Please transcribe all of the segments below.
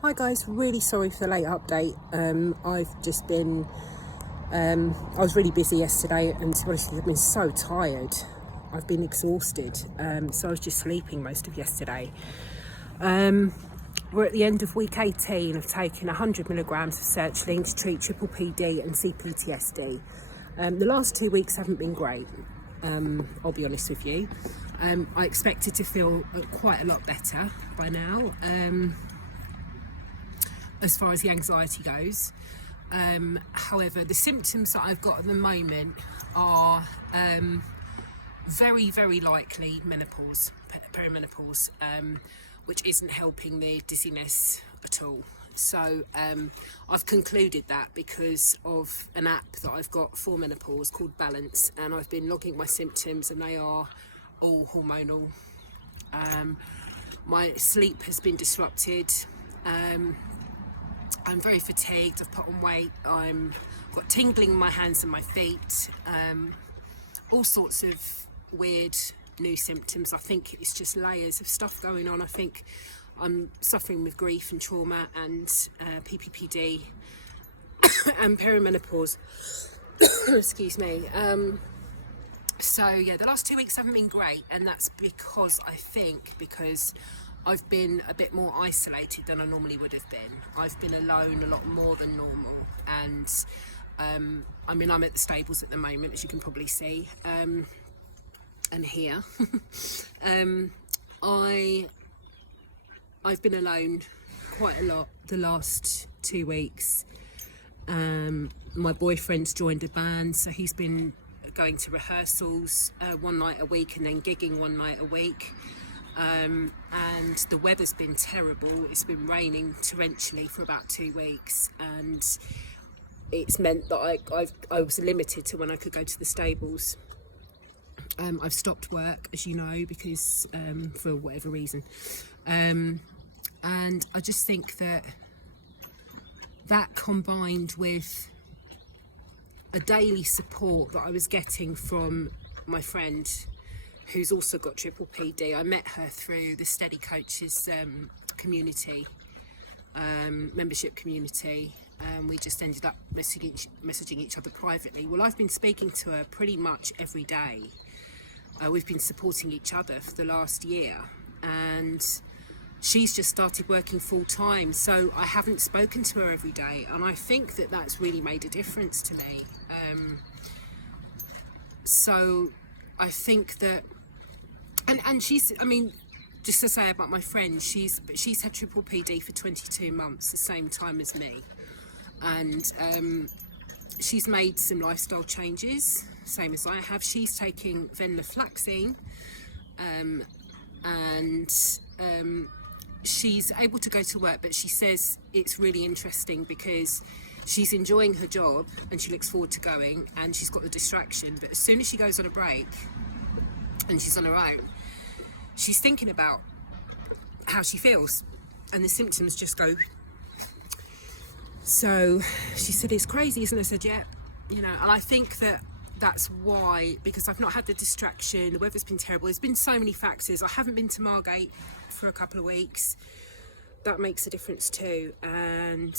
Hi guys, really sorry for the late update. I've just been, I was really busy yesterday, and to be honest, I've been so tired. I've been exhausted, so I was just sleeping most of yesterday. We're at the end of week 18 of taking 100 milligrams of sertraline to treat PPPD and CPTSD. The last 2 weeks haven't been great, I'll be honest with you. I expected to feel quite a lot better by now. As far as the anxiety goes. However, the symptoms that I've got at the moment are very, very likely menopause, perimenopause, which isn't helping the dizziness at all. So I've concluded that because of an app that I've got for menopause called Balance, and I've been logging my symptoms and they are all hormonal. My sleep has been disrupted. I'm very fatigued, I've put on weight, I've got tingling in my hands and my feet, all sorts of weird new symptoms. I think it's just layers of stuff going on. I think I'm suffering with grief and trauma and PPPD and perimenopause. Excuse me. So yeah, the last 2 weeks haven't been great, and that's because I've been a bit more isolated than I normally would have been. I've been alone a lot more than normal, and I mean, I'm at the stables at the moment, as you can probably see and hear. I've been alone quite a lot the last 2 weeks. My boyfriend's joined a band, so he's been going to rehearsals one night a week and then gigging one night a week. And the weather's been terrible. It's been raining torrentially for about 2 weeks, and it's meant that I was limited to when I could go to the stables. I've stopped work, as you know, because for whatever reason, and I just think that combined with a daily support that I was getting from my friend who's also got PPPD. I met her through the Steady Coaches community, membership community. We just ended up messaging each other privately. Well, I've been speaking to her pretty much every day. We've been supporting each other for the last year, and she's just started working full time, so I haven't spoken to her every day, and I think that that's really made a difference to me. So I think that, and she's, I mean, just to say about my friend, she's had PPPD for 22 months, the same time as me, and she's made some lifestyle changes, same as I have. She's taking venlafaxine, and she's able to go to work, but she says it's really interesting because she's enjoying her job and she looks forward to going, and she's got the distraction, but as soon as she goes on a break and she's on her own, she's thinking about how she feels, and the symptoms just go. So she said, it's crazy, isn't it? I said, yeah, you know, and I think that's why, because I've not had the distraction, the weather's been terrible, there's been so many factors. I haven't been to Margate for a couple of weeks. That makes a difference too, and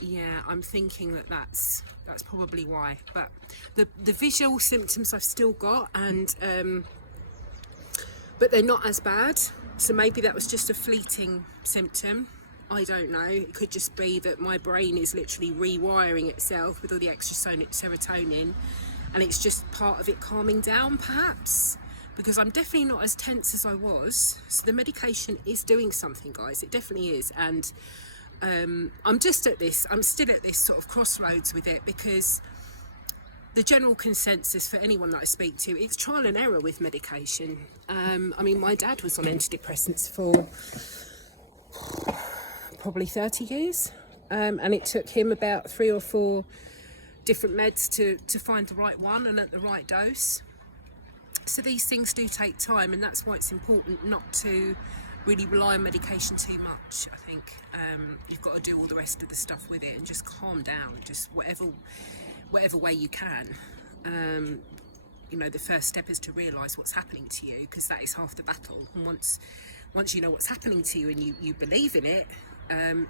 yeah, I'm thinking that's probably why. But the visual symptoms I've still got, and but they're not as bad, so maybe that was just a fleeting symptom. I don't know. It could just be that my brain is literally rewiring itself with all the extra serotonin, and it's just part of it calming down, perhaps, because I'm definitely not as tense as I was. So the medication is doing something, guys. It definitely is. And I'm still at this sort of crossroads with it, because the general consensus for anyone that I speak to, it's trial and error with medication. I mean, my dad was on antidepressants for probably 30 years, and it took him about 3 or 4 different meds to find the right one and at the right dose. So these things do take time, and that's why it's important not to really rely on medication too much. I think you've got to do all the rest of the stuff with it and just calm down, just whatever way you can. You know, the first step is to realise what's happening to you, because that is half the battle. And once you know what's happening to you and you believe in it,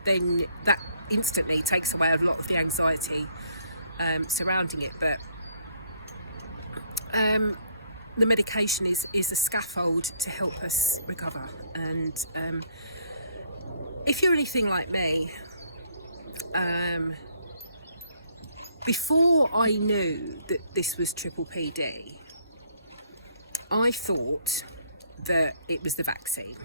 then that instantly takes away a lot of the anxiety surrounding it. But the medication is a scaffold to help us recover. And if you're anything like me, before I knew that this was PPPD, I thought that it was the vaccine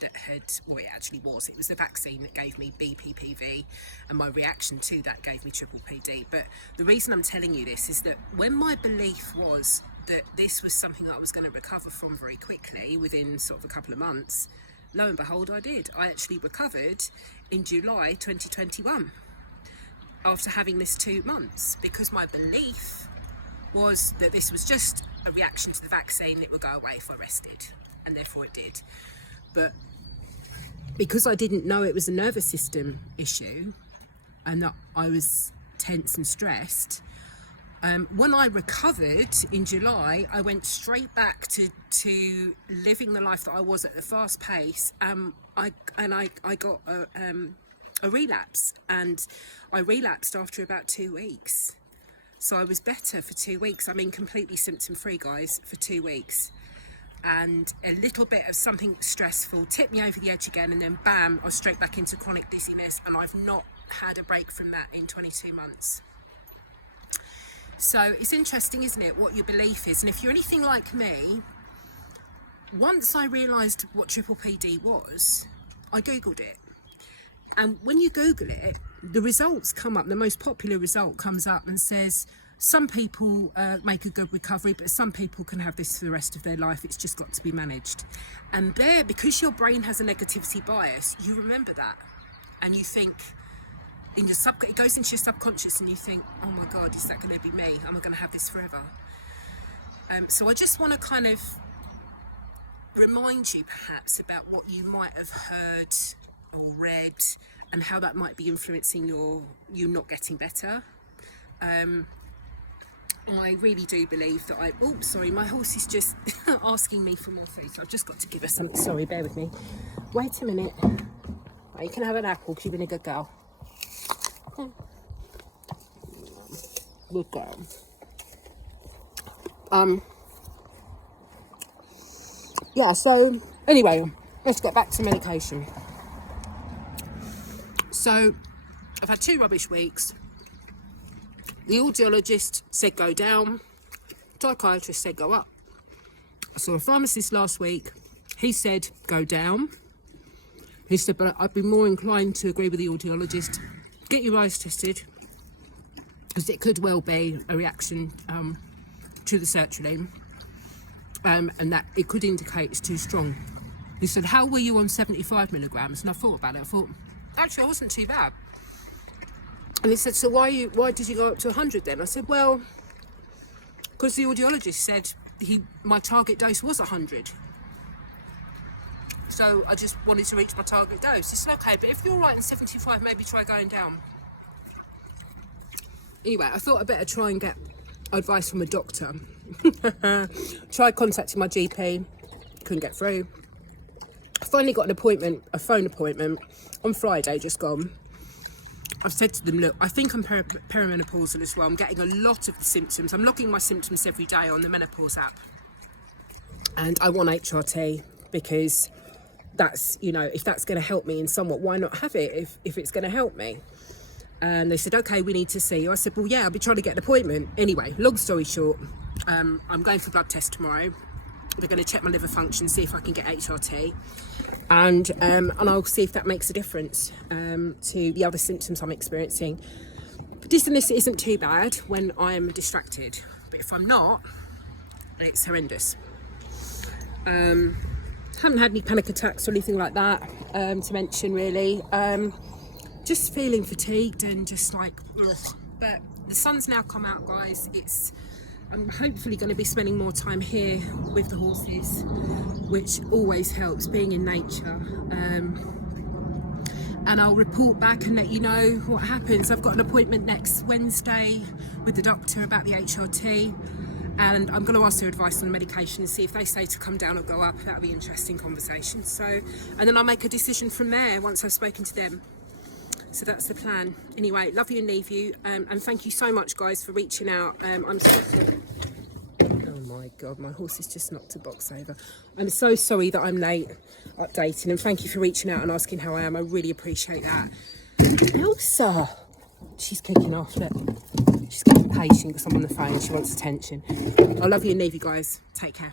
that had, well, it actually was. It was the vaccine that gave me BPPV, and my reaction to that gave me PPPD. But the reason I'm telling you this is that when my belief was that this was something that I was going to recover from very quickly, within sort of a couple of months, lo and behold, I did. I actually recovered in July 2021 after having this 2 months, because my belief was that this was just a reaction to the vaccine, it would go away if I rested, and therefore it did. But because I didn't know it was a nervous system issue and that I was tense and stressed, when I recovered in July, I went straight back to living the life that I was at a fast pace. I got a relapse, and I relapsed after about 2 weeks. So I was better for 2 weeks. I mean, completely symptom free, guys, for 2 weeks. And a little bit of something stressful tipped me over the edge again, and then bam, I was straight back into chronic dizziness, and I've not had a break from that in 22 months. So it's interesting, isn't it, what your belief is. And if you're anything like me, once I realised what PPPD was, I Googled it. And when you Google it, the results come up. The most popular result comes up and says, some people make a good recovery, but some people can have this for the rest of their life. It's just got to be managed. And there, because your brain has a negativity bias, you remember that. And you think, in your it goes into your subconscious, and you think, oh my God, is that going to be me? Am I going to have this forever? So I just want to kind of remind you perhaps about what you might have heard or read, and how that might be influencing you not getting better. I really do believe that sorry, my horse is just asking me for more food, so I've just got to give her something. Sorry, bear with me. Wait a minute. Right, you can have an apple because you've been a good girl. Good girl. Yeah, so anyway, let's get back to medication. So I've had 2 rubbish weeks. The audiologist said go down, psychiatrist said go up. I saw a pharmacist last week, he said go down. He said, but I'd be more inclined to agree with the audiologist, get your eyes tested, because it could well be a reaction to the sertraline, and that it could indicate it's too strong. He said, how were you on 75 milligrams? And I thought about it, I thought, actually I wasn't too bad. And he said, so why did you go up to 100 then? I said, well, because the audiologist said my target dose was 100. So I just wanted to reach my target dose. He said, okay, but if you're right in 75, maybe try going down. Anyway, I thought I'd better try and get advice from a doctor. Tried contacting my GP, couldn't get through. I finally got a phone appointment on Friday, just gone. I've said to them, look, I think I'm perimenopausal as well. I'm getting a lot of the symptoms. I'm logging my symptoms every day on the menopause app. And I want HRT because that's, if that's going to help me in somewhat, why not have it if it's going to help me? And they said, okay, we need to see you. I said, well, yeah, I'll be trying to get an appointment. Anyway, long story short, I'm going for blood test tomorrow. They're going to check my liver function, see if I can get HRT, and I'll see if that makes a difference to the other symptoms I'm experiencing. Dizziness isn't too bad when I'm distracted, but if I'm not, it's horrendous. Haven't had any panic attacks or anything like that to mention, really. Just feeling fatigued and just like, ugh. But the sun's now come out, guys. I'm hopefully going to be spending more time here with the horses, which always helps, being in nature. And I'll report back and let you know what happens. I've got an appointment next Wednesday with the doctor about the HRT, and I'm going to ask their advice on the medication and see if they say to come down or go up. That'll be an interesting conversation. So, and then I'll make a decision from there once I've spoken to them. So that's the plan. Anyway, love you and leave you. And thank you so much, guys, for reaching out. I'm sorry. Oh my God, my horse has just knocked a box over. I'm so sorry that I'm late updating, and thank you for reaching out and asking how I am. I really appreciate that. Elsa, she's kicking off. Look, she's getting impatient because I'm on the phone. She wants attention. I love you and leave you, guys. Take care.